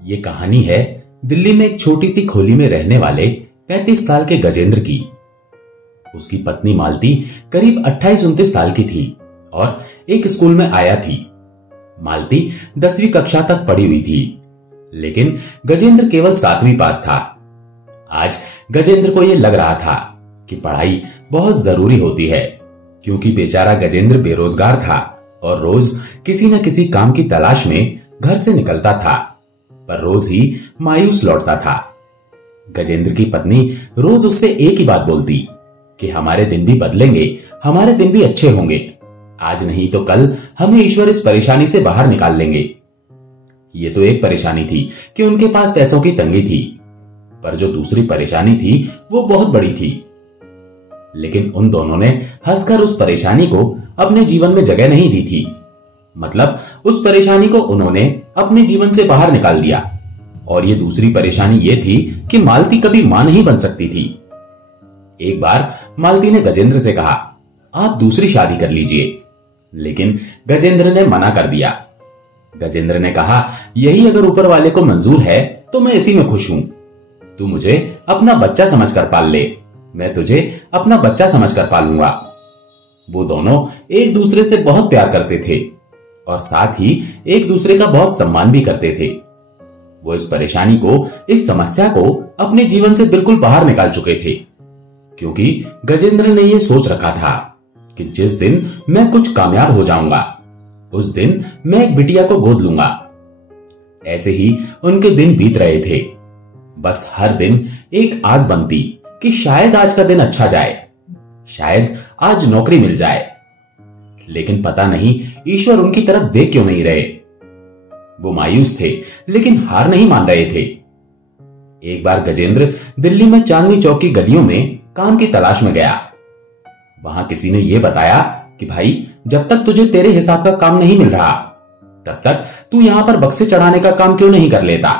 ये कहानी है दिल्ली में एक छोटी सी खोली में रहने वाले 35 साल के गजेंद्र की। उसकी पत्नी मालती करीब 28-29 साल की थी और एक स्कूल में आया थी। मालती 10वीं कक्षा तक पढ़ी हुई थी, लेकिन गजेंद्र केवल 7वीं पास था। आज गजेंद्र को यह लग रहा था कि पढ़ाई बहुत जरूरी होती है, क्योंकि बेचारा गजेंद्र बेरोजगार था और रोज किसी न किसी काम की तलाश में घर से निकलता था, पर रोज ही मायूस लौटता था। गजेंद्र की पत्नी रोज उससे एक ही बात बोलती कि हमारे दिन भी बदलेंगे, हमारे दिन भी अच्छे होंगे, आज नहीं तो कल हमें ईश्वर इस परेशानी से बाहर निकाल लेंगे। ये तो एक परेशानी थी कि उनके पास पैसों की तंगी थी, पर जो दूसरी परेशानी थी वो बहुत बड़ी थी। लेकिन उन दोनों ने हंसकर उस परेशानी को अपने जीवन में जगह नहीं दी थी। मतलब उस परेशानी को उन्होंने अपने जीवन से बाहर निकाल दिया। और ये दूसरी परेशानी ये थी कि मालती कभी मां नहीं बन सकती थी। एक बार मालती ने गजेंद्र से कहा, आप दूसरी शादी कर लीजिए, लेकिन गजेंद्र ने मना कर दिया। गजेंद्र ने कहा, यही अगर ऊपर वाले को मंजूर है तो मैं इसी में खुश हूं। तू मुझे अपना बच्चा समझकर पाल ले, मैं तुझे अपना बच्चा समझकर पालूंगा। वो दोनों एक दूसरे से बहुत प्यार करते थे और साथ ही एक दूसरे का बहुत सम्मान भी करते थे। वो इस परेशानी को, इस समस्या को अपने जीवन से बिल्कुल बाहर निकाल चुके थे, क्योंकि गजेंद्र ने यह सोच रखा था कि जिस दिन मैं कुछ कामयाब हो जाऊंगा उस दिन मैं एक बिटिया को गोद लूंगा। ऐसे ही उनके दिन बीत रहे थे। बस हर दिन एक आस बनती कि शायद आज का दिन अच्छा जाए, शायद आज नौकरी मिल जाए। लेकिन पता नहीं ईश्वर उनकी तरफ देख क्यों नहीं रहे। वो मायूस थे, लेकिन हार नहीं मान रहे थे। एक बार गजेंद्र दिल्ली में चांदनी चौक की गलियों में काम की तलाश में गया। वहां किसी ने यह बताया कि भाई, जब तक तुझे तेरे हिसाब का काम नहीं मिल रहा तब तक तू यहां पर बक्से चढ़ाने का काम क्यों नहीं कर लेता।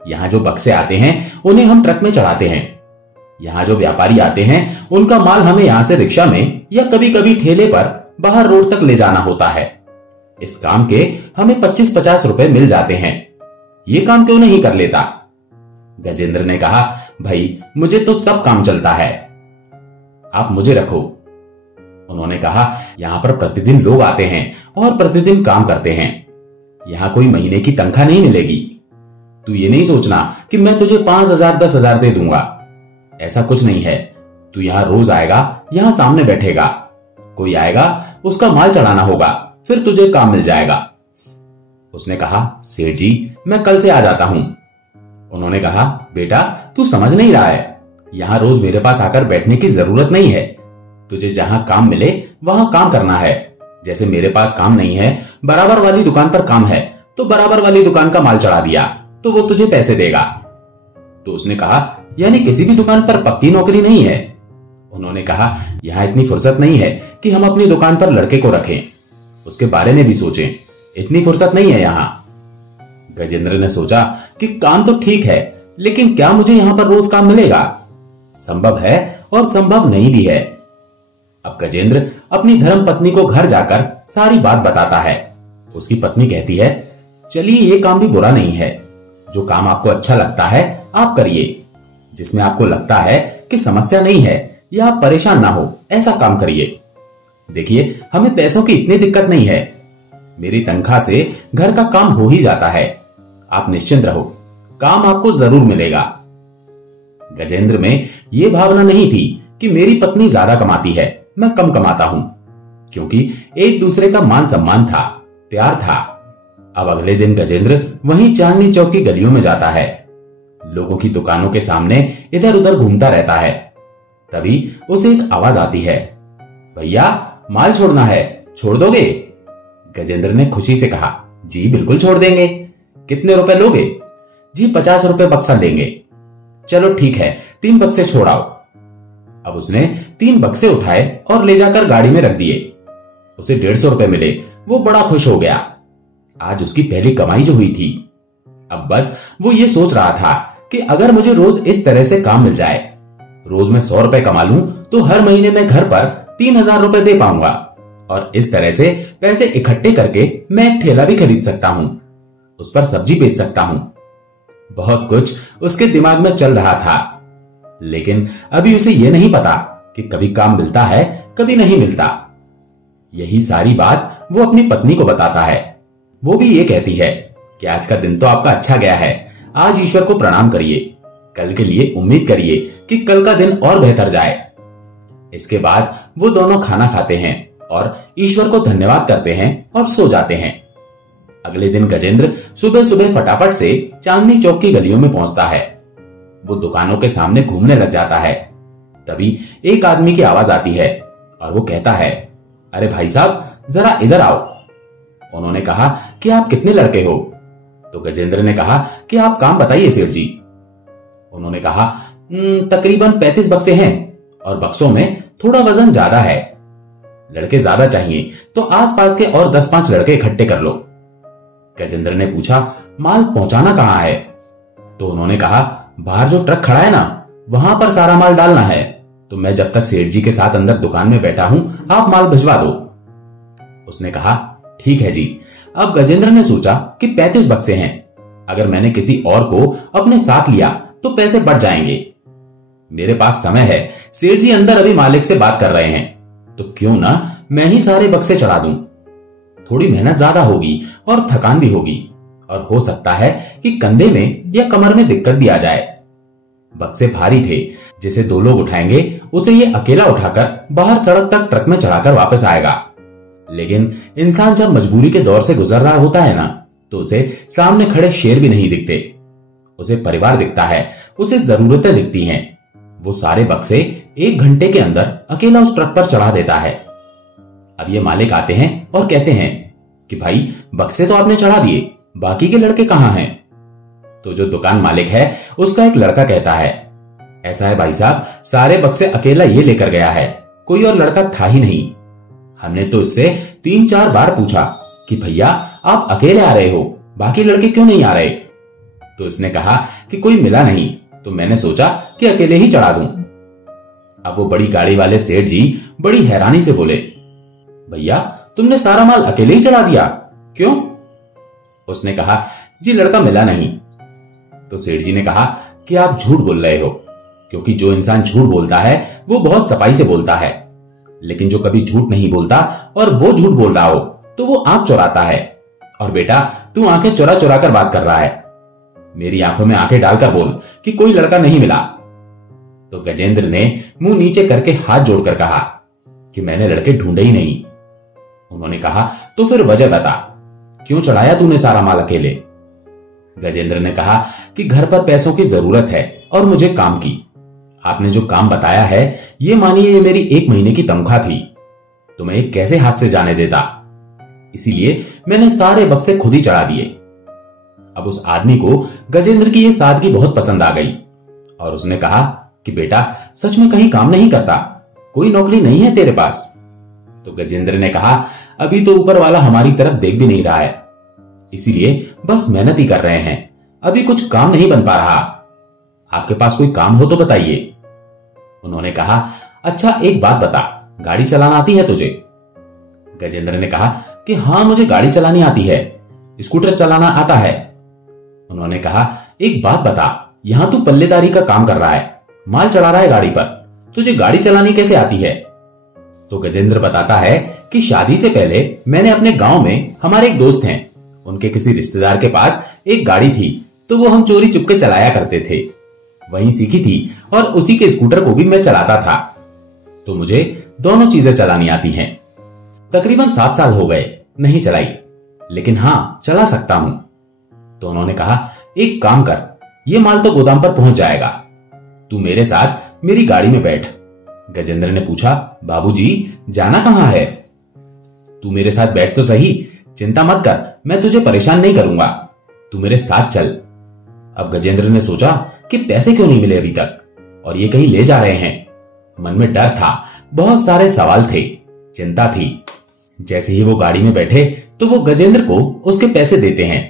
यहां जो बक्से आते हैं उन्हें हम ट्रक में चढ़ाते हैं। यहां जो व्यापारी आते हैं उनका माल हमें यहां से रिक्शा में या कभी कभी ठेले पर बाहर रोड तक ले जाना होता है। इस काम के हमें 25-50 रुपए मिल जाते हैं। ये काम क्यों नहीं कर लेता। गजेंद्र ने कहा, भाई मुझे तो सब काम चलता है, आप मुझे रखो। उन्होंने कहा, यहां पर प्रतिदिन लोग आते हैं और प्रतिदिन काम करते हैं। यहां कोई महीने की तनख्वाह नहीं मिलेगी। तू ये नहीं सोचना कि मैं तुझे 5,000 10,000 दे दूंगा, ऐसा कुछ नहीं है। तू यहां रोज आएगा, यहां सामने बैठेगा, कोई आएगा, उसका माल चढ़ाना होगा, फिर तुझे काम मिल जाएगा। उसने कहा, सेठ जी मैं कल से आ जाता हूं। उन्होंने कहा, बेटा तू समझ नहीं रहा है, यहां रोज मेरे पास आकर बैठने की जरूरत नहीं है। तुझे जहां काम मिले वहां काम करना है। जैसे मेरे पास काम नहीं है, बराबर वाली दुकान पर काम है, तो बराबर वाली दुकान का माल चढ़ा दिया तो वो तुझे पैसे देगा। तो उसने कहा, यानी किसी भी दुकान पर पक्की नौकरी नहीं है। उन्होंने कहा, यहां इतनी फुर्सत नहीं है कि हम अपनी दुकान पर लड़के को रखें, उसके बारे में भी सोचें, इतनी फुर्सत नहीं है यहां। गजेंद्र ने सोचा कि काम तो ठीक है, लेकिन क्या मुझे यहां पर रोज काम मिलेगा। संभव है और संभव नहीं भी है। अब गजेंद्र अपनी धर्म पत्नी को घर जाकर सारी बात बताता है। उसकी पत्नी कहती है, चलिए ये काम भी बुरा नहीं है, जो काम आपको अच्छा लगता है आप करिए, जिसमें आपको लगता है कि समस्या नहीं है या आप परेशान ना हो, ऐसा काम करिए। देखिए हमें पैसों की इतनी दिक्कत नहीं है, मेरी तनख्वाह से घर का काम हो ही जाता है, आप निश्चिंत रहो, काम आपको जरूर मिलेगा। गजेंद्र में यह भावना नहीं थी कि मेरी पत्नी ज्यादा कमाती है, मैं कम कमाता हूं, क्योंकि एक दूसरे का मान सम्मान था, प्यार था। अब अगले दिन गजेंद्र वहीं चांदनी चौक की गलियों में जाता है, लोगों की दुकानों के सामने इधर उधर घूमता रहता है। तभी उसे एक आवाज आती है, भैया माल छोड़ना है, छोड़ दोगे। गजेंद्र ने खुशी से कहा, जी बिल्कुल छोड़ देंगे। कितने रुपए लोगे। जी 50 रुपए बक्सा लेंगे। चलो ठीक है, 3 बक्से छोड़ाओ। अब उसने 3 बक्से उठाए और ले जाकर गाड़ी में रख दिए। उसे 150 रुपए मिले, वो बड़ा खुश हो गया। आज उसकी पहली कमाई जो हुई थी। अब बस वो ये सोच रहा था कि अगर मुझे रोज इस तरह से काम मिल जाए, रोज मैं 100 रुपए कमा लूं, तो हर महीने मैं घर पर 3,000 रुपए दे पाऊंगा और इस तरह से पैसे इकट्ठे करके मैं एक ठेला भी खरीद सकता हूं, उस पर सब्जी बेच सकता हूं, बहुत कुछ उसके दिमाग में चल रहा था, लेकिन अभी उसे यह नहीं पता कि कभी काम मिलता है, कभी नहीं मिलता। यही सारी बात वो अपनी पत्नी को बताता है। वो भी ये कहती है कि आज का दिन तो आपका अच्छा गया है, आज ईश्वर को प्रणाम करिए, कल के लिए उम्मीद करिए कि कल का दिन और बेहतर जाए। इसके बाद वो दोनों खाना खाते हैं और ईश्वर को धन्यवाद करते हैं और सो जाते हैं। अगले दिन गजेंद्र सुबह सुबह फटाफट से चांदनी चौक की गलियों में पहुंचता है। वो दुकानों के सामने घूमने लग जाता है। तभी एक आदमी की आवाज आती है और वो कहता है, अरे भाई साहब, जरा इधर आओ। उन्होंने कहा कि आप कितने लड़के हो? तो गजेंद्र ने कहा कि आप काम बताइए सेठ जी। उन्होंने कहा, तकरीबन 35 बक्से हैं और बक्सों में थोड़ा वजन ज्यादा है। लड़के ज्यादा चाहिए तो आसपास के और 10-5 लड़के इकट्ठे कर लो। गजेंद्र ने पूछा, माल पहुंचाना कहां है? तो उन्होंने कहा, बाहर जो ट्रक खड़ा है ना, वहां पर सारा माल डालना है। तो मैं जब तक सेठ जी के साथ अंदर दुकान में बैठा हूं, आप माल भिजवा दो। उसने कहा, ठीक है जी। अब गजेंद्र ने सोचा कि 35 बक्से हैं, अगर मैंने किसी और को अपने साथ लिया तो पैसे बढ़ जाएंगे। मेरे पास समय है, सेठ जी अंदर अभी मालिक से बात कर रहे हैं, तो क्यों ना मैं ही सारे बक्से चढ़ा दूं। थोड़ी मेहनत ज्यादा होगी और थकान भी होगी, और हो सकता है कि कंधे में या कमर में दिक्कत भी आ जाए। बक्से भारी थे, जिसे 2 लोग उठाएंगे उसे ये अकेला उठाकर बाहर सड़क तक ट्रक में चढ़ाकर वापस आएगा। लेकिन इंसान जब मजबूरी के दौर से गुजर रहा होता है ना, तो उसे सामने खड़े शेर भी नहीं दिखते, उसे परिवार दिखता है, उसे जरूरतें दिखती हैं। वो सारे बक्से 1 घंटे के अंदर अकेला उस ट्रक पर चढ़ा देता है। अब ये मालिक आते हैं और कहते हैं कि भाई, बक्से तो आपने चढ़ा दिए, बाकी के लड़के कहां हैं? तो जो दुकान मालिक है उसका एक लड़का कहता है, ऐसा है भाई साहब, सारे बक्से अकेला ये लेकर गया है, कोई और लड़का था ही नहीं। हमने तो इससे 3-4 बार पूछा कि भैया आप अकेले आ रहे हो, बाकी लड़के क्यों नहीं आ रहे? तो इसने कहा कि कोई मिला नहीं, तो मैंने सोचा कि अकेले ही चढ़ा दूं। अब वो बड़ी गाड़ी वाले सेठ जी बड़ी हैरानी से बोले, भैया तुमने सारा माल अकेले ही चढ़ा दिया, क्यों? उसने कहा, जी लड़का मिला नहीं। तो सेठ जी ने कहा कि आप झूठ बोल रहे हो, क्योंकि जो इंसान झूठ बोलता है वो बहुत सफाई से बोलता है, लेकिन जो कभी झूठ नहीं बोलता और वो झूठ बोल रहा हो तो वो आंख चुराता है। और बेटा, तू आंखें चुरा चुरा कर बात कर रहा है, मेरी आंखों में आंखें डालकर बोल कि कोई लड़का नहीं मिला। तो गजेंद्र ने मुंह नीचे करके हाथ जोड़कर कहा कि मैंने लड़के ढूंढे ही नहीं। उन्होंने कहा, तो फिर वजह बता, क्यों चढ़ाया तूने सारा माल अकेले? गजेंद्र ने कहा कि घर पर पैसों की जरूरत है और मुझे काम की। आपने जो काम बताया है, ये मानिए ये मेरी 1 महीने की तनख्वाह थी, तो मैं ये कैसे हाथ से जाने देता, इसीलिए मैंने सारे बक्से खुद ही चढ़ा दिए। अब उस आदमी को गजेंद्र की ये सादगी बहुत पसंद आ गई और उसने कहा कि बेटा, सच में कहीं काम नहीं करता, कोई नौकरी नहीं है तेरे पास? तो गजेंद्र ने कहा, अभी तो ऊपर वाला हमारी तरफ देख भी नहीं रहा है, इसीलिए बस मेहनत ही कर रहे हैं, अभी कुछ काम नहीं बन पा रहा। आपके पास कोई काम हो तो बताइए। उन्होंने कहा, अच्छा एक बात बता, गाड़ी चलाना आती है तुझे? गजेंद्र ने कहा कि हाँ, मुझे गाड़ी चलानी आती है, स्कूटर चलाना आता है। उन्होंने कहा, एक बात बता, यहां तू पल्लेदारी का काम कर रहा है, माल चढ़ा रहा है गाड़ी पर, तुझे गाड़ी चलानी कैसे आती है? तो गजेंद्र बताता है कि शादी से पहले मैंने अपने गांव में, हमारे एक दोस्त हैं, उनके किसी रिश्तेदार के पास एक गाड़ी थी, तो वो हम चोरी चुपके चलाया करते थे, वहीं सीखी थी और उसी के स्कूटर को भी मैं चलाता था, तो मुझे दोनों चीजें चलानी आती हैं। तकरीबन 7 साल हो गए नहीं चलाई, लेकिन हां चला सकता हूं। तो उन्होंने कहा, एक काम कर, ये माल तो गोदाम पर पहुंच जाएगा, तू मेरे साथ मेरी गाड़ी में बैठ। गजेंद्र ने पूछा, बाबूजी जाना कहां है? तू मेरे साथ बैठ तो सही, चिंता मत कर, मैं तुझे परेशान नहीं करूंगा, तू मेरे साथ चल। अब गजेंद्र ने सोचा कि पैसे क्यों नहीं मिले अभी तक, और ये कहीं ले जा रहे हैं। मन में डर था, बहुत सारे सवाल थे, चिंता थी। जैसे ही वो गाड़ी में बैठे तो वो गजेंद्र को उसके पैसे देते हैं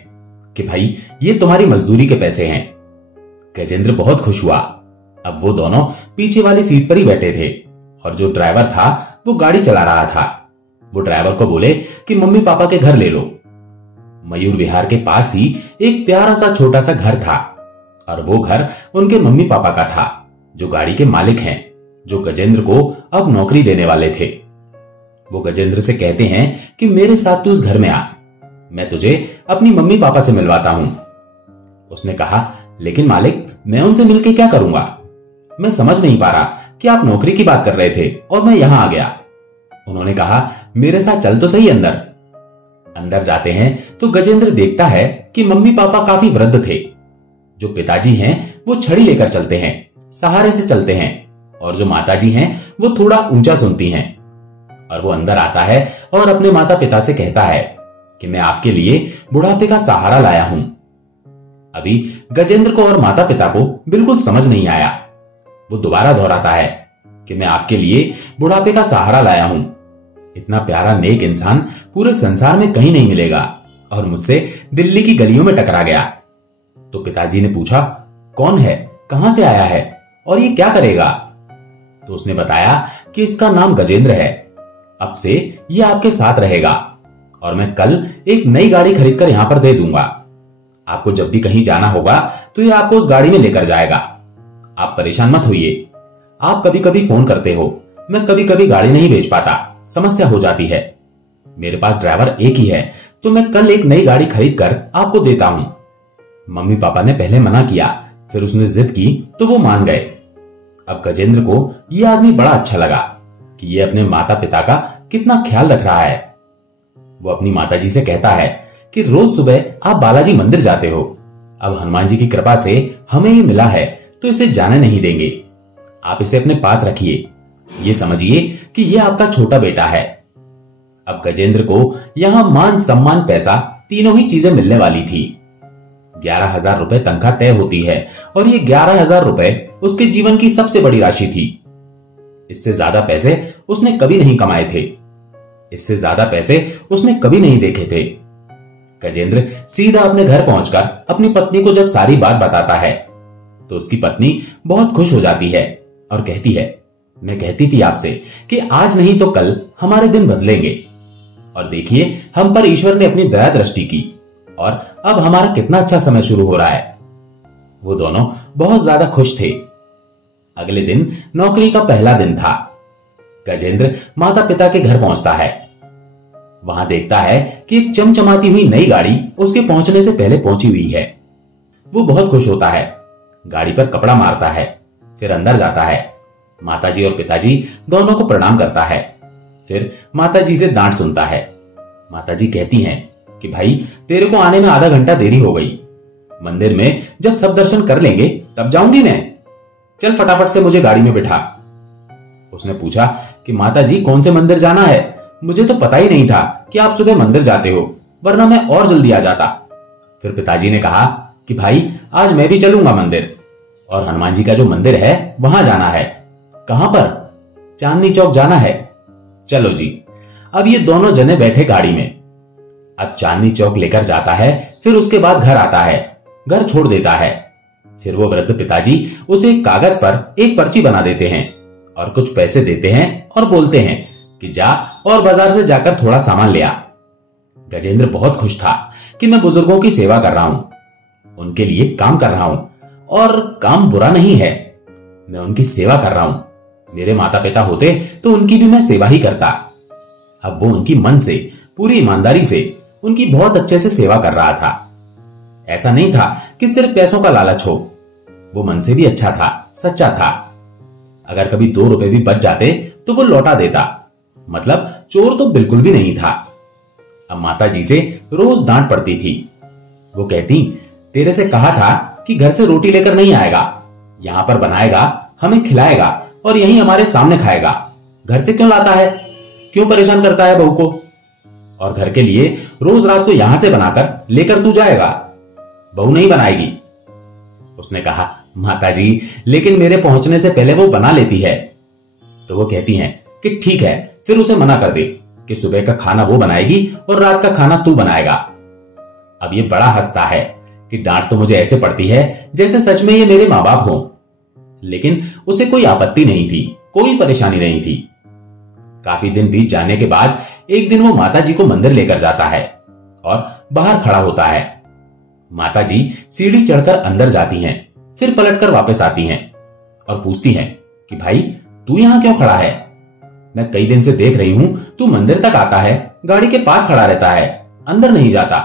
कि भाई ये तुम्हारी मजदूरी के पैसे हैं। गजेंद्र बहुत खुश हुआ। अब वो दोनों पीछे वाली सीट पर ही बैठे थे और जो ड्राइवर था वो गाड़ी चला रहा था। वो ड्राइवर को बोले कि मम्मी पापा के घर ले लो। मयूर विहार के पास ही एक प्यारा सा छोटा सा घर था और वो घर उनके मम्मी पापा का था, जो गाड़ी के मालिक हैं, जो गजेंद्र को अब नौकरी देने वाले थे। वो गजेंद्र से कहते हैं कि मेरे साथ तू इस घर में आ, मैं तुझे अपनी मम्मी पापा से मिलवाता हूं। उसने कहा, लेकिन मालिक, मैं उनसे मिलके क्या करूंगा? मैं समझ नहीं पा रहा कि आप नौकरी की बात कर रहे थे और मैं यहां आ गया। उन्होंने कहा, मेरे साथ चल तो सही अंदर। अंदर जाते हैं तो गजेंद्र देखता है कि मम्मी पापा काफी वृद्ध थे। जो पिताजी हैं वो छड़ी लेकर चलते हैं, सहारे से चलते हैं, और जो माताजी हैं वो थोड़ा ऊंचा सुनती हैं। और वो अंदर आता है और अपने माता पिता से कहता है कि मैं आपके लिए बुढ़ापे का सहारा लाया हूं। अभी गजेंद्र को और माता पिता को बिल्कुल समझ नहीं आया। वो दोबारा दोहराता है कि मैं आपके लिए बुढ़ापे का सहारा लाया हूं। इतना प्यारा नेक इंसान पूरे संसार में कहीं नहीं मिलेगा, और मुझसे दिल्ली की गलियों में टकरा गया। तो पिताजी ने पूछा, कौन है, कहां से आया है और ये क्या करेगा? तो उसने बताया कि इसका नाम गजेंद्र है, अब से ये आपके साथ रहेगा और मैं कल एक नई गाड़ी खरीदकर यहां पर दे दूंगा। आपको जब भी कहीं जाना होगा तो ये आपको उस गाड़ी में लेकर जाएगा। आप परेशान मत होइए। आप कभी कभी फोन करते हो, मैं कभी कभी गाड़ी नहीं भेज पाता, समस्या हो जाती है। मेरे पास ड्राइवर एक ही है, तो मैं कल एक नई गाड़ी खरीद कर आपको देता हूं। मम्मी पापा ने पहले मना किया, फिर उसने जिद की तो वो मान गए। अब गजेंद्र को यह आदमी बड़ा अच्छा लगा कि ये अपने माता पिता का कितना ख्याल रख रहा है। वो अपनी माताजी से कहता है कि रोज सुबह आप बालाजी मंदिर जाते हो, अब हनुमान जी की कृपा से हमें ये मिला है तो इसे जाने नहीं देंगे। आप इसे अपने पास रखिए, ये समझिए कि ये आपका छोटा बेटा है। अब गजेंद्र को यहां मान सम्मान पैसा तीनों ही चीजें मिलने वाली थी। 11,000 रुपए तनख्वाह तय होती है और ये 11,000 रुपए उसके जीवन की सबसे बड़ी राशि थी। इससे ज्यादा पैसे उसने कभी नहीं कमाए थे, इससे ज्यादा पैसे उसने कभी नहीं देखे थे। गजेंद्र सीधा अपने घर पहुंचकर अपनी पत्नी को जब सारी बात बताता है तो उसकी पत्नी बहुत खुश हो जाती है और कहती है, मैं कहती थी आपसे कि आज नहीं तो कल हमारे दिन बदलेंगे, और देखिए हम पर ईश्वर ने अपनी दया दृष्टि की और अब हमारा कितना अच्छा समय शुरू हो रहा है। वो दोनों बहुत ज्यादा खुश थे। अगले दिन नौकरी का पहला दिन था। गजेंद्र माता पिता के घर पहुंचता है। वहां देखता है कि एक चमचमाती हुई नई गाड़ी उसके पहुंचने से पहले पहुंची हुई है। वो बहुत खुश होता है, गाड़ी पर कपड़ा मारता है, फिर अंदर जाता है। माताजी और पिताजी दोनों को प्रणाम करता है, फिर माताजी से डांट सुनता है। माताजी कहती हैं कि भाई तेरे को आने में आधा घंटा देरी हो गई, मंदिर में जब सब दर्शन कर लेंगे तब जाऊंगी मैं, चल फटाफट से मुझे गाड़ी में बिठा। उसने पूछा कि माताजी कौन से मंदिर जाना है, मुझे तो पता ही नहीं था कि आप सुबह मंदिर जाते हो, वरना मैं और जल्दी आ जाता। फिर पिताजी ने कहा कि भाई आज मैं भी चलूंगा मंदिर, और हनुमान जी का जो मंदिर है वहां जाना है। कहां पर? चांदनी चौक जाना है। चलो जी। अब ये दोनों जने बैठे गाड़ी में। अब चांदनी चौक लेकर जाता है, फिर उसके बाद घर आता है, घर छोड़ देता है। फिर वो वृद्ध पिताजी उसे एक कागज पर एक पर्ची बना देते हैं और कुछ पैसे देते हैं और बोलते हैं कि जा और बाजार से जाकर थोड़ा सामान ले आ। गजेंद्र बहुत खुश था कि मैं बुजुर्गों की सेवा कर रहा हूं, उनके लिए काम कर रहा हूं, और काम बुरा नहीं है, मैं उनकी सेवा कर रहा हूं। मेरे माता पिता होते तो उनकी भी मैं सेवा ही करता। अब वो उनकी मन से, पूरी ईमानदारी से उनकी बहुत अच्छे से सेवा कर रहा था। ऐसा नहीं था कि सिर्फ पैसों का लालच हो, वो मन से भी अच्छा था, सच्चा था। अगर कभी 2 रुपए भी बच जाते तो वो लौटा देता, मतलब चोर तो बिल्कुल भी नहीं था। अब माता जी से रोज डांट पड़ती थी। वो कहती, तेरे से कहा था कि घर से रोटी लेकर नहीं आएगा, यहां पर बनाएगा, हमें खिलाएगा और यहीं हमारे सामने खाएगा। घर से क्यों लाता है, क्यों परेशान करता है बहू को, और घर के लिए रोज रात को यहां से बनाकर लेकर तू जाएगा, बहू नहीं बनाएगी। उसने कहा, माताजी लेकिन मेरे पहुंचने से पहले वो बना लेती है। तो वो कहती हैं कि ठीक है, फिर उसे मना कर दे कि सुबह का खाना वो बनाएगी और रात का खाना तू बनाएगा। अब ये बड़ा हंसता है कि डांट तो मुझे ऐसे पड़ती है जैसे सच में ये मेरे माँ बाप हों, लेकिन उसे कोई आपत्ति नहीं थी, कोई परेशानी नहीं थी। काफी दिन बीत जाने के बाद एक दिन वो माताजी को मंदिर लेकर जाता है और बाहर खड़ा होता है। माताजी सीढ़ी चढ़कर अंदर जाती हैं फिर पलटकर वापस आती हैं और पूछती हैं कि भाई तू यहां क्यों खड़ा है? मैं कई दिन से देख रही हूं तू मंदिर तक आता है, गाड़ी के पास खड़ा रहता है, अंदर नहीं जाता।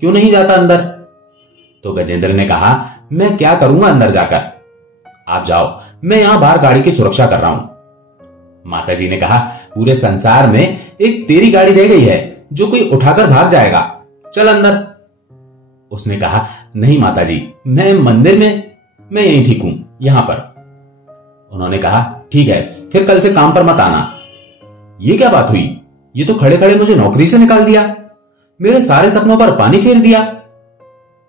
क्यों नहीं जाता अंदर? तो गजेंद्र ने कहा, मैं क्या करूंगा अंदर जाकर, आप जाओ, मैं यहां बाहर गाड़ी की सुरक्षा कर रहा हूं। माताजी ने कहा, पूरे संसार में एक तेरी गाड़ी रह गई है जो कोई उठाकर भाग जाएगा, चल अंदर। उसने कहा, नहीं माताजी, मैं मंदिर में, मैं यहीं ठीक हूं, यहां पर। उन्होंने कहा, ठीक है, फिर कल से काम पर मत आना। ये क्या बात हुई? ये तो खड़े खड़े मुझे नौकरी से निकाल दिया, मेरे सारे सपनों पर पानी फेर दिया।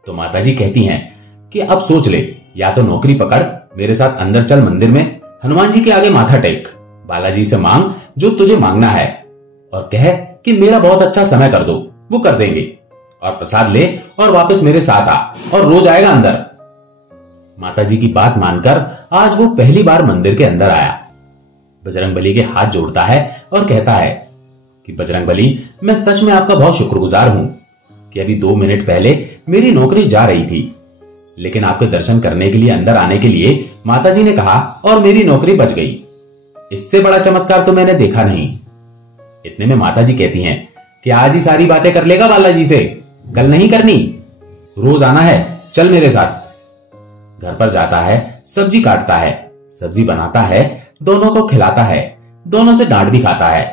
तो माताजी कहती हैं कि अब सोच ले, या तो नौकरी पकड़, मेरे साथ अंदर चल मंदिर में, हनुमान जी के आगे माथा टेक, बालाजी से मांग जो तुझे मांगना है, और कह कि मेरा बहुत अच्छा समय कर दो, वो कर देंगे, और प्रसाद ले और वापस मेरे साथ आ, और रोज आएगा अंदर। माताजी की बात मानकर आज वो पहली बार मंदिर के अंदर आया। बजरंगबली के हाथ जोड़ता है और कहता है कि बजरंगबली, मैं सच में आपका बहुत शुक्रगुजार हूं कि अभी 2 मिनट पहले मेरी नौकरी जा रही थी, लेकिन आपके दर्शन करने के लिए अंदर आने के लिए माताजी ने कहा और मेरी नौकरी बच गई। इससे बड़ा चमत्कार तो मैंने देखा नहीं। इतने में माताजी कहती हैं कि आज ही सारी बातें कर लेगा बालाजी से, कल नहीं करनी, रोज आना है, चल मेरे साथ। घर पर जाता है, सब्जी काटता है, सब्जी बनाता है, दोनों को खिलाता है, दोनों से डांट भी खाता है।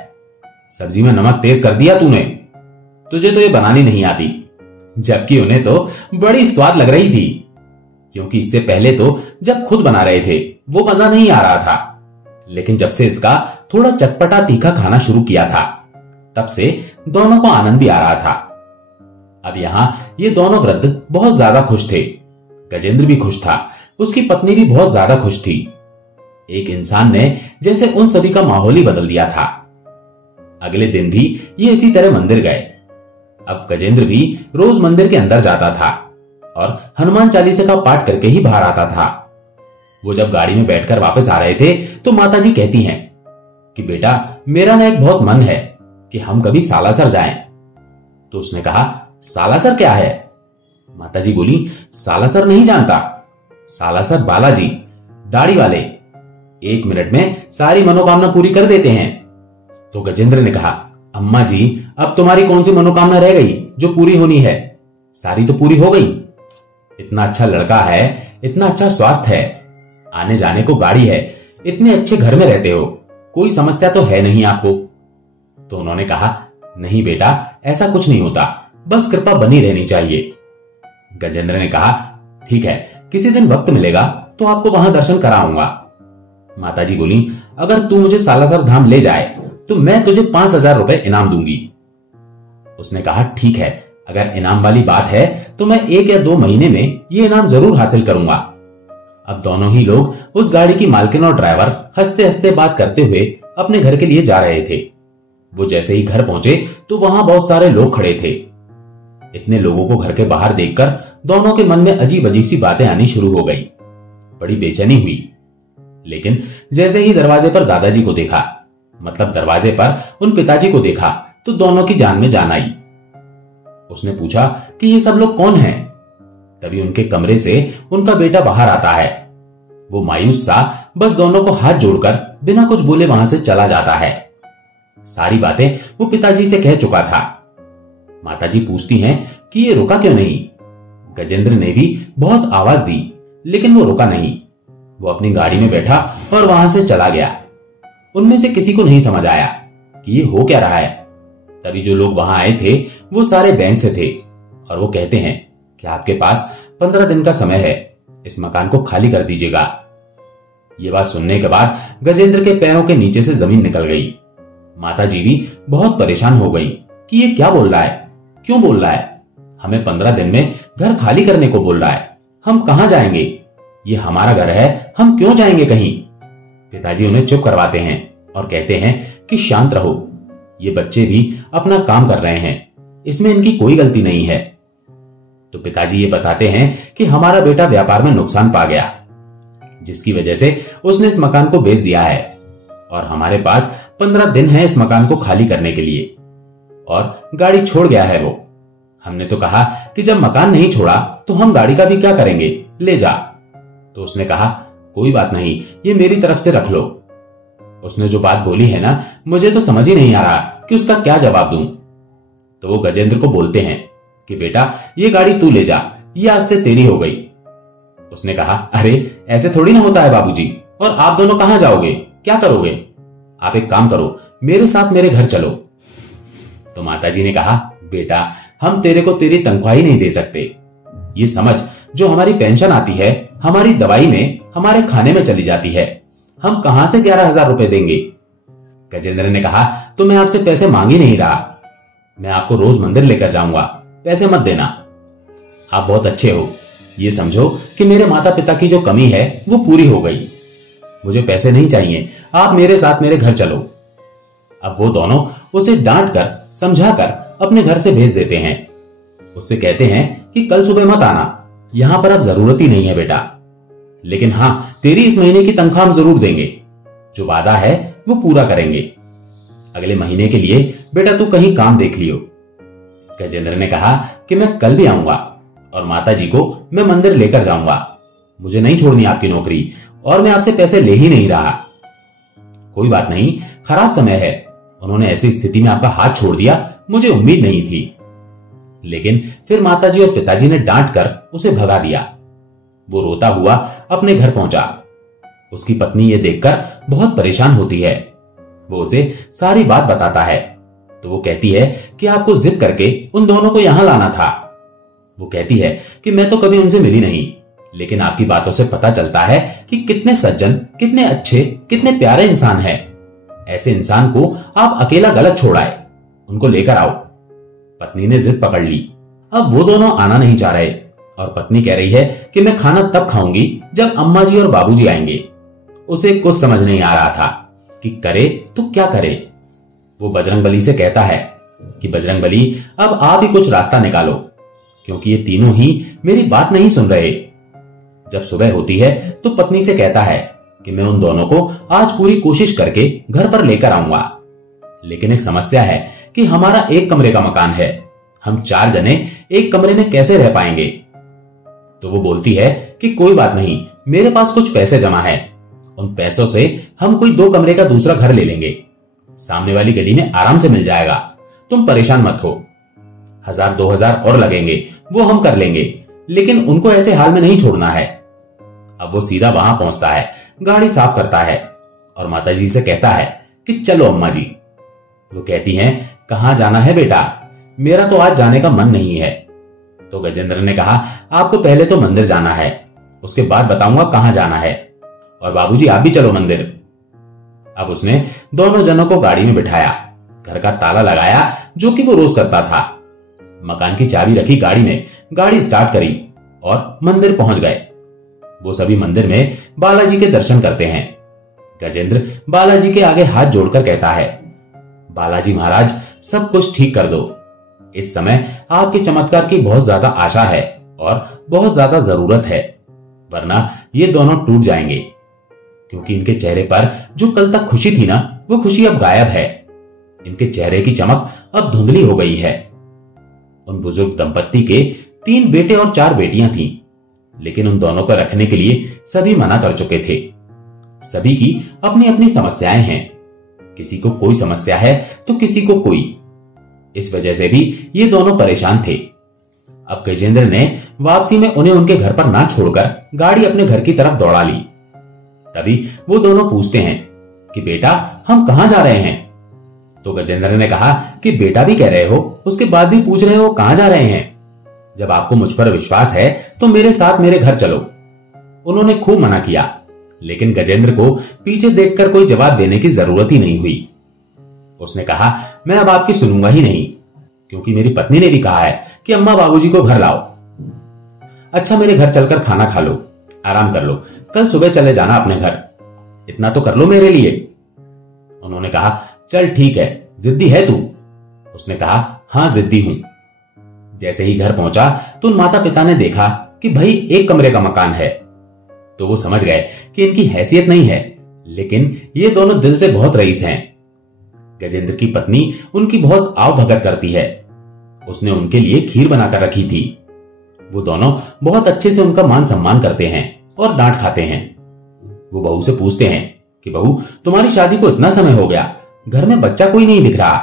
सब्जी में नमक तेज कर दिया तूने, तुझे तो ये बनानी नहीं आती। जबकि उन्हें तो बड़ी स्वाद लग रही थी, क्योंकि इससे पहले तो जब खुद बना रहे थे वो मजा नहीं आ रहा था, लेकिन जब से इसका थोड़ा चटपटा तीखा खाना शुरू किया था, तब से दोनों को आनंद भी आ रहा था। अब यहां ये दोनों वृद्ध बहुत ज्यादा खुश थे। गजेंद्र भी खुश था, उसकी पत्नी भी बहुत ज्यादा खुश थी। एक इंसान ने जैसे उन सभी का माहौल ही बदल दिया था। अगले दिन भी ये इसी तरह मंदिर गए। अब गजेंद्र भी रोज मंदिर के अंदर जाता था और हनुमान चालीसा का पाठ करके ही बाहर आता था। वो जब गाड़ी में बैठकर वापस आ रहे थे तो माताजी कहती हैं कि बेटा, मेरा ना एक बहुत मन है कि हम कभी सालासर जाएं। तो उसने कहा, सालासर क्या है? माताजी बोली, सालासर नहीं जानता? सालासर बालाजी, दाढ़ी वाले, 1 मिनट में सारी मनोकामना पूरी कर देते हैं। तो गजेंद्र ने कहा, अम्मा जी, अब तुम्हारी कौन सी मनोकामना रह गई जो पूरी होनी है? सारी तो पूरी हो गई। इतना अच्छा लड़का है, इतना अच्छा स्वास्थ्य है, आने जाने को गाड़ी है, इतने अच्छे घर में रहते हो, कोई समस्या तो है नहीं आपको? तो उन्होंने कहा, नहीं बेटा, ऐसा कुछ नहीं होता, बस कृपा बनी रहनी चाहिए। गजेंद्र ने कहा, ठीक है, किसी दिन वक्त मिलेगा तो आपको वहां दर्शन कराऊंगा। माताजी बोली, अगर तू मुझे सालासर धाम ले जाए तो मैं तुझे 5,000 रुपए इनाम दूंगी। उसने कहा, ठीक है, अगर इनाम वाली बात है तो मैं 1 या 2 महीने में ये इनाम जरूर हासिल करूंगा। अब दोनों ही लोग, उस गाड़ी की मालकिन और ड्राइवर, हंसते हंसते बात करते हुए अपने घर के लिए जा रहे थे। वो जैसे ही घर पहुंचे तो वहां बहुत सारे लोग खड़े थे। इतने लोगों को घर के बाहर देखकर दोनों के मन में अजीब अजीब सी बातें आनी शुरू हो गई। बड़ी बेचैनी हुई, लेकिन जैसे ही दरवाजे पर दादाजी को देखा, मतलब दरवाजे पर उन पिताजी को देखा, तो दोनों की जान में जान आई। उसने पूछा कि ये सब लोग कौन हैं? तभी उनके कमरे से उनका बेटा बाहर आता है। वो मायूस सा बस दोनों को हाथ जोड़कर बिना कुछ बोले वहां से चला जाता है। सारी बातें वो पिताजी से कह चुका था। माताजी पूछती हैं कि ये रुका क्यों नहीं? गजेंद्र ने भी बहुत आवाज दी, लेकिन वो रुका नहीं। वो अपनी गाड़ी में बैठा और वहां से चला गया। उनमें से किसी को नहीं समझ आया कि ये हो क्या रहा है। तभी जो लोग वहां आए थे वो सारे बैंक से थे और वो कहते हैं कि आपके पास 15 दिन का समय है, इस मकान को खाली कर दीजिएगा। ये बात सुनने के बाद गजेंद्र के पैरों के नीचे से जमीन निकल गई। माताजी भी बहुत परेशान हो गई कि ये क्या बोल रहा है, क्यों बोल रहा है? हमें 15 दिन में घर खाली करने को बोल रहा है, हम कहां जाएंगे? ये हमारा घर है, हम क्यों जाएंगे कहीं? पिताजी उन्हें चुप करवाते हैं और कहते हैं कि शांत रहो, ये बच्चे भी अपना काम कर रहे हैं, इसमें इनकी कोई गलती नहीं है। तो पिताजी ये बताते हैं कि हमारा बेटा व्यापार में नुकसान पा गया, जिसकी वजह से उसने इस मकान को बेच दिया है और हमारे पास 15 दिन है इस मकान को खाली करने के लिए, और गाड़ी छोड़ गया है वो। हमने तो कहा कि जब मकान नहीं छोड़ा तो हम गाड़ी का भी क्या करेंगे, ले जा। तो उसने कहा, कोई बात नहीं, ये मेरी तरफ से रख लो। उसने जो बात बोली है ना, मुझे तो समझ ही नहीं आ रहा कि उसका क्या जवाब दूं। तो वो गजेंद्र को बोलते हैं कि बेटा, ये गाड़ी तू ले जा, ये आज से तेरी हो गई। उसने कहा, अरे ऐसे थोड़ी ना होता है बाबूजी, और आप दोनों कहां जाओगे, क्या करोगे? आप एक काम करो, मेरे साथ मेरे घर चलो। तो माताजी ने कहा, बेटा, हम तेरे को तेरी तनख्वाह ही नहीं दे सकते। ये समझ, जो हमारी पेंशन आती है हमारी दवाई में, हमारे खाने में चली जाती है, हम कहां से 11,000 रुपए देंगे? गजेंद्र ने कहा, तो मैं आपसे पैसे मांग ही नहीं रहा, मैं आपको रोज मंदिर लेकर जाऊंगा, पैसे मत देना। आप बहुत अच्छे हो, ये समझो कि मेरे माता पिता की जो कमी है वो पूरी हो गई। मुझे पैसे नहीं चाहिए, आप मेरे साथ मेरे घर चलो। अब वो दोनों उसे डांट कर समझा कर अपने घर से भेज देते हैं। उससे कहते हैं कि कल सुबह मत आना, यहां पर अब जरूरत ही नहीं है बेटा, लेकिन हां, तेरी इस महीने की तनख्वाह हम जरूर देंगे, जो वादा है वो पूरा करेंगे। अगले महीने के लिए बेटा तू कहीं काम देख लियो। गजेंद्र ने कहा कि मैं कल भी आऊंगा और माताजी को मैं मंदिर लेकर जाऊंगा, मुझे नहीं छोड़नी आपकी नौकरी, और मैं आपसे पैसे ले ही नहीं रहा। कोई बात नहीं, खराब समय है, उन्होंने ऐसी स्थिति में आपका हाथ छोड़ दिया, मुझे उम्मीद नहीं थी। लेकिन फिर माताजी और पिताजी ने डांट कर उसे भगा दिया। वो रोता हुआ अपने घर पहुंचा। उसकी पत्नी ये देखकर बहुत परेशान होती है। वो उसे सारी बात बताता है तो वो कहती है कि आपको जिद करके उन दोनों को यहां लाना था। वो कहती है कि मैं तो कभी उनसे मिली नहीं, लेकिन आपकी बातों से पता चलता है कि कितने सज्जन, कितने अच्छे, कितने प्यारे इंसान है। ऐसे इंसान को आप अकेला गलत छोड़ आए, उनको लेकर आओ। पत्नी ने जिद पकड़ ली। अब वो दोनों आना नहीं चाह रहे और पत्नी कह रही है कि मैं खाना तब खाऊंगी जब अम्मा जी और बाबूजी आएंगे। उसे कुछ समझ नहीं आ रहा था कि करे तो क्या करे। वो बजरंगबली से कहता है कि बजरंगबली, अब आप ही कुछ रास्ता निकालो, क्योंकि ये तीनों ही मेरी बात नहीं सुन रहे। जब सुबह होती है तो पत्नी से कहता है कि मैं उन दोनों को आज पूरी कोशिश करके घर पर लेकर आऊंगा, लेकिन एक समस्या है कि हमारा एक कमरे का मकान है, हम 4 जने एक कमरे में कैसे रह पाएंगे। तो वो बोलती है कि कोई बात नहीं, मेरे पास कुछ पैसे जमा है, उन पैसों से हम कोई 2 कमरे का दूसरा घर ले लेंगे, सामने वाली गली में आराम से मिल जाएगा, तुम परेशान मत हो। 1,000-2,000 और लगेंगे, वो हम कर लेंगे, लेकिन उनको ऐसे हाल में नहीं छोड़ना है। अब वो सीधा वहां पहुंचता है, गाड़ी साफ करता है और माताजी से कहता है कि चलो अम्मा जी। वो कहती हैं, कहां जाना है बेटा, मेरा तो आज जाने का मन नहीं है। तो गजेंद्र ने कहा, आपको पहले तो मंदिर जाना है, उसके बाद बताऊंगा कहां जाना है, और बाबूजी आप भी चलो मंदिर। अब उसने दोनों जनों को गाड़ी में बिठाया, घर का ताला लगाया जो कि वो रोज करता था, मकान की चाबी रखी गाड़ी में, गाड़ी स्टार्ट करी और मंदिर पहुंच गए। वो सभी मंदिर में बालाजी के दर्शन करते हैं। गजेंद्र बालाजी के आगे हाथ जोड़कर कहता है, बालाजी महाराज, सब कुछ ठीक कर दो, इस समय आपके चमत्कार की बहुत ज्यादा आशा है और बहुत ज्यादा जरूरत है, वरना ये दोनों टूट जाएंगे। क्योंकि इनके चेहरे पर जो कल तक खुशी थी ना, वो खुशी अब गायब है। इनके चेहरे की चमक अब धुंधली हो गई है। उन बुजुर्ग दंपत्ति के 3 बेटे और 4 बेटियां थीं, लेकिन उन दोनों को रखने के लिए सभी मना कर चुके थे। सभी की अपनी अपनी समस्याएं हैं, किसी को कोई समस्या है तो किसी को कोई। इस वजह से भी ये दोनों परेशान थे। अब गजेंद्र ने वापसी में उन्हें उनके घर पर ना छोड़कर गाड़ी अपने घर की तरफ दौड़ा ली। तभी वो दोनों पूछते हैं कि बेटा, हम कहां जा रहे हैं? तो गजेंद्र ने कहा कि बेटा भी कह रहे हो, उसके बाद भी पूछ रहे हो कहां जा रहे हैं? जब आपको मुझ पर विश्वास है तो मेरे साथ मेरे घर चलो। उन्होंने खूब मना किया, लेकिन गजेंद्र को पीछे देखकर कोई जवाब देने की जरूरत ही नहीं हुई। उसने कहा, मैं अब आपकी सुनूंगा ही नहीं, क्योंकि मेरी पत्नी ने भी कहा है कि अम्मा बाबूजी को घर लाओ। अच्छा, मेरे घर चलकर खाना खा लो, आराम कर लो, कल सुबह चले जाना अपने घर, इतना तो कर लो मेरे लिए। उन्होंने कहा, चल ठीक है, जिद्दी है तू? उसने कहा, हां जिद्दी हूं। जैसे ही घर पहुंचा तो उन माता पिता ने देखा कि भाई एक कमरे का मकान है, तो वो समझ गए कि इनकी हैसियत नहीं है, लेकिन ये दोनों दिल से बहुत रईस हैं। गजेंद्र की पत्नी उनकी बहुत आव भगत करती है, उसने उनके लिए खीर बनाकर रखी थी। वो दोनों बहुत अच्छे से उनका मान सम्मान करते हैं और डांट खाते हैं। वो बहू से पूछते हैं कि बहू, तुम्हारी शादी को इतना समय हो गया, घर में बच्चा कोई नहीं दिख रहा।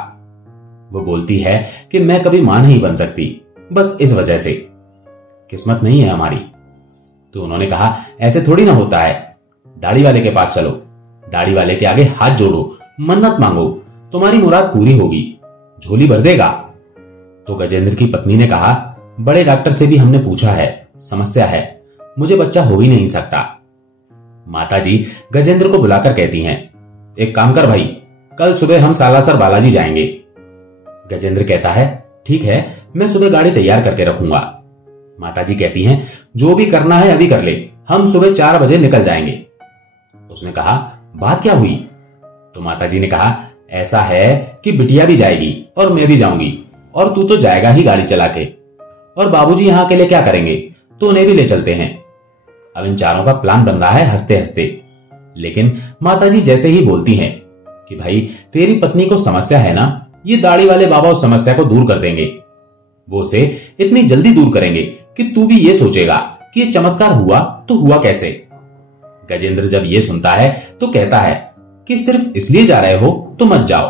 वो बोलती है कि मैं कभी मां नहीं बन सकती, बस इस वजह से, किस्मत नहीं है हमारी। तो उन्होंने कहा, ऐसे थोड़ी ना होता है, दाढ़ी वाले के पास चलो, दाढ़ी वाले के आगे हाथ जोड़ो, मन्नत मांगो, तुम्हारी मुराद पूरी होगी, झोली भर देगा। तो गजेंद्र की पत्नी ने कहा, बड़े डॉक्टर से भी हमने पूछा है, समस्या है, मुझे बच्चा हो ही नहीं सकता। माताजी गजेंद्र को बुलाकर कहती हैं, एक काम कर भाई, कल सुबह हम सालासर बालाजी जाएंगे। गजेंद्र कहता है, ठीक है, मैं सुबह गाड़ी तैयार करके रखूंगा। माताजी कहती हैं, जो भी करना है अभी कर ले, हम सुबह 4 बजे निकल जाएंगे। उसने कहा, बात क्या हुई? तो माताजी ने कहा, ऐसा है कि बिटिया भी जाएगी और मैं भी जाऊंगी, और तू तो जाएगा ही गाड़ी चला के, और बाबूजी यहां के लिए क्या करेंगे, तो उन्हें भी ले चलते हैं। अब इन चारों का प्लान बन रहा है हंसते हंसते। लेकिन माताजी जैसे ही बोलती हैं कि भाई तेरी पत्नी को समस्या है ना, ये दाढ़ी वाले बाबा उस समस्या को दूर कर देंगे, वो उसे इतनी जल्दी दूर करेंगे कि तू भी ये सोचेगा कि ये चमत्कार हुआ तो हुआ कैसे। गजेंद्र जब ये सुनता है तो कहता है कि सिर्फ इसलिए जा रहे हो तो मत जाओ।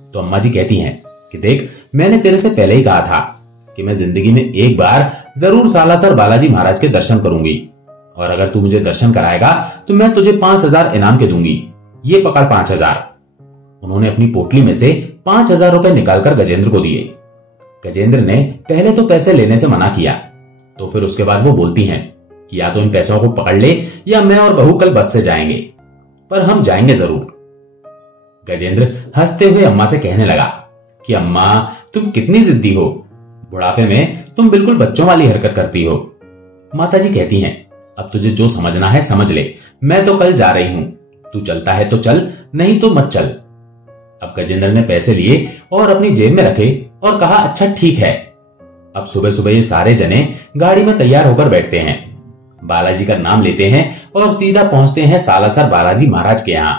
तो अम्मा जी कहती हैं कि देख, मैंने तेरे से पहले ही कहा था कि मैं जिंदगी में एक बार जरूर सालासर बालाजी महाराज के दर्शन करूंगी, और अगर तू मुझे दर्शन कराएगा तो मैं तुझे 5,000 इनाम के दूंगी, ये पकड़ 5,000। उन्होंने अपनी पोटली में से 5,000 रुपए निकालकर गजेंद्र को दिए। गजेंद्र ने पहले तो पैसे लेने से मना किया, तो फिर उसके बाद वो बोलती हैं कि या तो इन पैसों को पकड़ ले या मैं और बहू कल बस से जाएंगे, पर हम जाएंगे जरूर। गजेंद्र हंसते हुए अम्मा से कहने लगा कि अम्मा, तुम कितनी जिद्दी हो, बुढ़ापे में तुम बिल्कुल बच्चों वाली हरकत करती हो। माताजी कहती हैं, अब तुझे जो समझना है समझ ले, मैं तो कल जा रही हूं, तू चलता है तो चल, नहीं तो मत चल। अब गजेंद्र ने पैसे लिए और अपनी जेब में रखे और कहा, अच्छा ठीक है। अब सुबह सुबह ये सारे जने गाड़ी में तैयार होकर बैठते हैं, बालाजी का नाम लेते हैं और सीधा पहुंचते हैं सालासर बालाजी महाराज के यहां।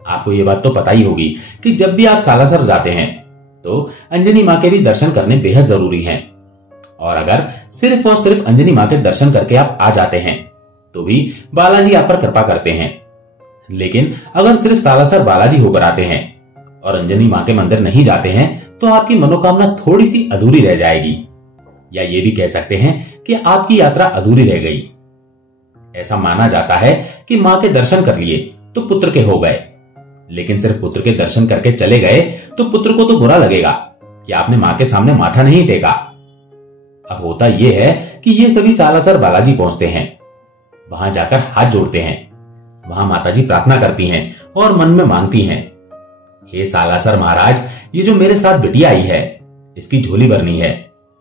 आपको ये बात तो पता ही होगी कि जब भी आप सालासर जाते हैं तो अंजनी मां के भी दर्शन करने बेहद जरूरी हैं, और अगर सिर्फ और सिर्फ अंजनी मां के दर्शन करके आप आ जाते हैं तो भी बालाजी आप पर कृपा करते हैं। लेकिन अगर सिर्फ सालासर बालाजी होकर आते हैं और अंजनी मां के मंदिर नहीं जाते हैं तो आपकी मनोकामना थोड़ी सी अधूरी रह जाएगी, या ये भी कह सकते हैं कि आपकी यात्रा अधूरी रह गई। ऐसा माना जाता है कि मां के दर्शन कर लिए तो पुत्र के हो गए, लेकिन सिर्फ पुत्र के दर्शन करके चले गए तो पुत्र को तो बुरा लगेगा कि आपने मां के सामने माथा नहीं टेका। अब होता यह है कि ये सभी सालासर बालाजी पहुंचते हैं, वहां जाकर हाथ जोड़ते हैं, वहां माताजी प्रार्थना करती हैं और मन में मांगती हैं, हे सालासर महाराज, ये जो मेरे साथ बिटिया आई है इसकी झोली भरनी है,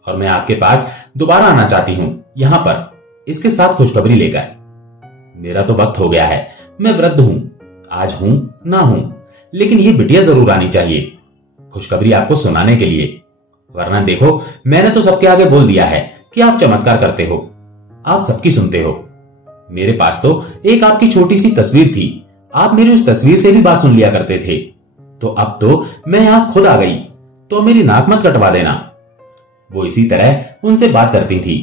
और मैं आपके पास दोबारा आना चाहती हूं यहां पर इसके साथ खुशखबरी लेकर। मेरा तो वक्त हो गया है, मैं वृद्ध हूं, आज हूं ना हूं, लेकिन ये बिटिया जरूर आनी चाहिए खुशखबरी आपको सुनाने के लिए, वरना देखो मैंने तो सबके आगे बोल दिया है कि आप चमत्कार करते हो, आप सबकी सुनते हो। मेरे पास तो एक आपकी छोटी सी तस्वीर थी, आप मेरी उस तस्वीर से भी बात सुन लिया करते थे, तो अब तो मैं यहां खुद आ गई, तो मेरी नाक मत कटवा देना। वो इसी तरह उनसे बात करती थी।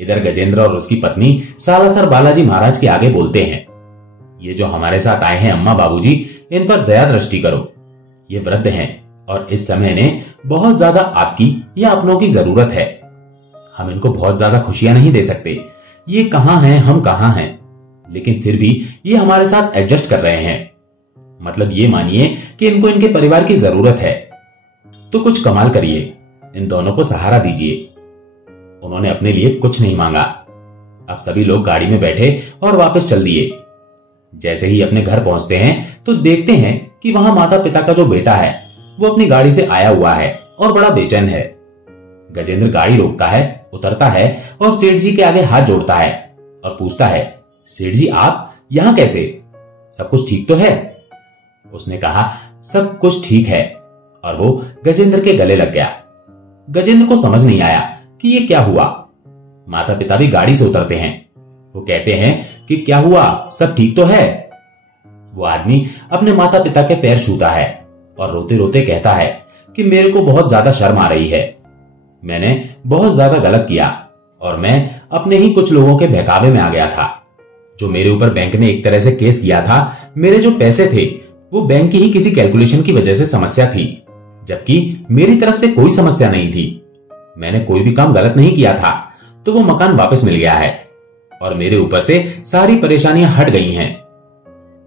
इधर गजेंद्र और उसकी पत्नी सालासर बालाजी महाराज के आगे बोलते हैं, ये जो हमारे साथ आए हैं अम्मा बाबूजी, इन पर दया दृष्टि करो, ये वृद्ध हैं और इस समय इन्हें बहुत ज्यादा आपकी या अपनों की जरूरत है। हम इनको बहुत ज्यादा खुशियां नहीं दे सकते, ये कहां हैं हम कहां हैं, लेकिन फिर भी ये हमारे साथ एडजस्ट कर रहे हैं। मतलब ये मानिए कि इनको इनके परिवार की जरूरत है, तो कुछ कमाल करिए, इन दोनों को सहारा दीजिए। उन्होंने अपने लिए कुछ नहीं मांगा। अब सभी लोग गाड़ी में बैठे और वापस चल दिए। जैसे ही अपने घर पहुंचते हैं तो देखते हैं कि वहां माता पिता का जो बेटा है वो अपनी गाड़ी से आया हुआ है और बड़ा बेचैन है। गजेंद्र गाड़ी रोकता है, उतरता है और सेठ जी के आगे हाथ जोड़ता है और पूछता है, सेठ जी आप यहां कैसे, सब कुछ ठीक तो है? उसने कहा, सब कुछ ठीक है, और वो गजेंद्र के गले लग गया। गजेंद्र को समझ नहीं आया कि ये क्या हुआ। माता पिता भी गाड़ी से उतरते हैं। वो कहते हैं कि क्या हुआ, सब ठीक तो है? वो आदमी अपने माता पिता के पैर छूता है और रोते रोते कहता है कि मेरे को बहुत ज्यादा शर्म आ रही है, मैंने बहुत ज्यादा गलत किया और मैं अपने ही कुछ लोगों के बहकावे में आ गया था। जो मेरे ऊपर बैंक ने एक तरह से केस किया था, मेरे जो पैसे थे वो बैंक की ही किसी कैलकुलेशन की वजह से समस्या थी, जबकि मेरी तरफ से कोई समस्या नहीं थी। मैंने कोई भी काम गलत नहीं किया था, तो वो मकान वापस मिल गया है और मेरे ऊपर से सारी परेशानियां हट गई हैं।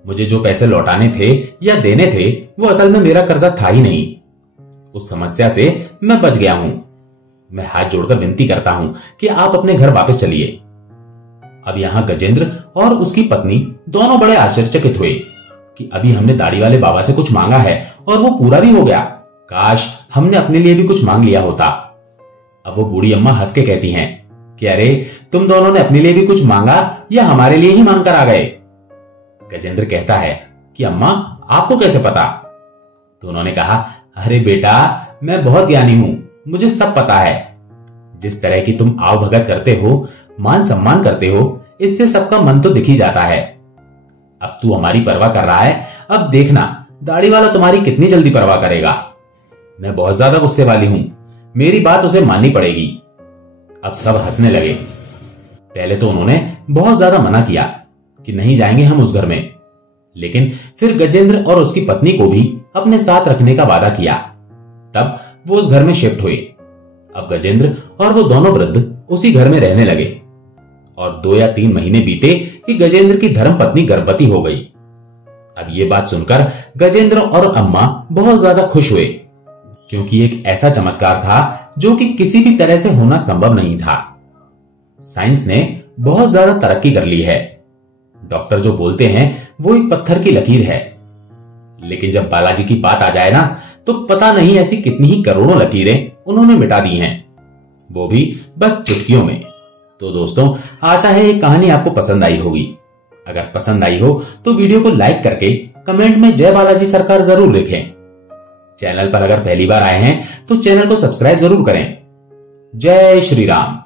मुझे जो पैसे लौटाने थे या देने थे वो असल में मेरा कर्जा था ही नहीं। उस समस्या से मैं बच गया हूं। मैं हाथ जोड़कर विनती करता हूं कि आप अपने घर वापस चलिए। अब यहां गजेंद्र और उसकी पत्नी दोनों बड़े आश्चर्यचकित हुए कि अभी हमने दाढ़ी वाले बाबा से कुछ मांगा है और वो पूरा भी हो गया। काश हमने अपने लिए भी कुछ मांग लिया होता। अब वो बूढ़ी अम्मा हंस के कहती हैं कि अरे, तुम दोनों ने अपने लिए भी कुछ मांगा या हमारे लिए ही मांग कर आ गए? गजेंद्र कहता है कि अम्मा, आपको कैसे पता? तो उन्होंने कहा, अरे बेटा, मैं बहुत ज्ञानी हूं, मुझे सब पता है। जिस तरह की तुम आव भगत करते हो, मान सम्मान करते हो, इससे सबका मन तो दिख ही जाता है। अब तू हमारी परवाह कर रहा है, अब देखना दाढ़ी वाला तुम्हारी कितनी जल्दी परवाह करेगा। मैं बहुत ज्यादा गुस्से वाली हूं, मेरी बात उसे माननी पड़ेगी। अब सब हंसने लगे। पहले तो उन्होंने बहुत ज्यादा मना किया कि नहीं जाएंगे हम उस घर में, लेकिन फिर गजेंद्र और उसकी पत्नी को भी अपने साथ रखने का वादा किया। तब वो उस घर में शिफ्ट हुए। अब गजेंद्र और वो दोनों वृद्ध उसी घर में रहने लगे और 2 या 3 महीने बीते कि गजेंद्र की धर्मपत्नी गर्भवती हो गई। अब ये बात सुनकर गजेंद्र और अम्मा बहुत ज्यादा खुश हुए, क्योंकि एक ऐसा चमत्कार था जो कि किसी भी तरह से होना संभव नहीं था। साइंस ने बहुत ज्यादा तरक्की कर ली है। डॉक्टर जो बोलते हैं वो एक पत्थर की लकीर है, लेकिन जब बालाजी की बात आ जाए ना, तो पता नहीं ऐसी कितनी ही करोड़ों लकीरें उन्होंने मिटा दी हैं, वो भी बस चुटकियों में। तो दोस्तों, आशा है ये कहानी आपको पसंद आई होगी। अगर पसंद आई हो तो वीडियो को लाइक करके कमेंट में जय बालाजी सरकार जरूर लिखें। चैनल पर अगर पहली बार आए हैं तो चैनल को सब्सक्राइब जरूर करें। जय श्री राम।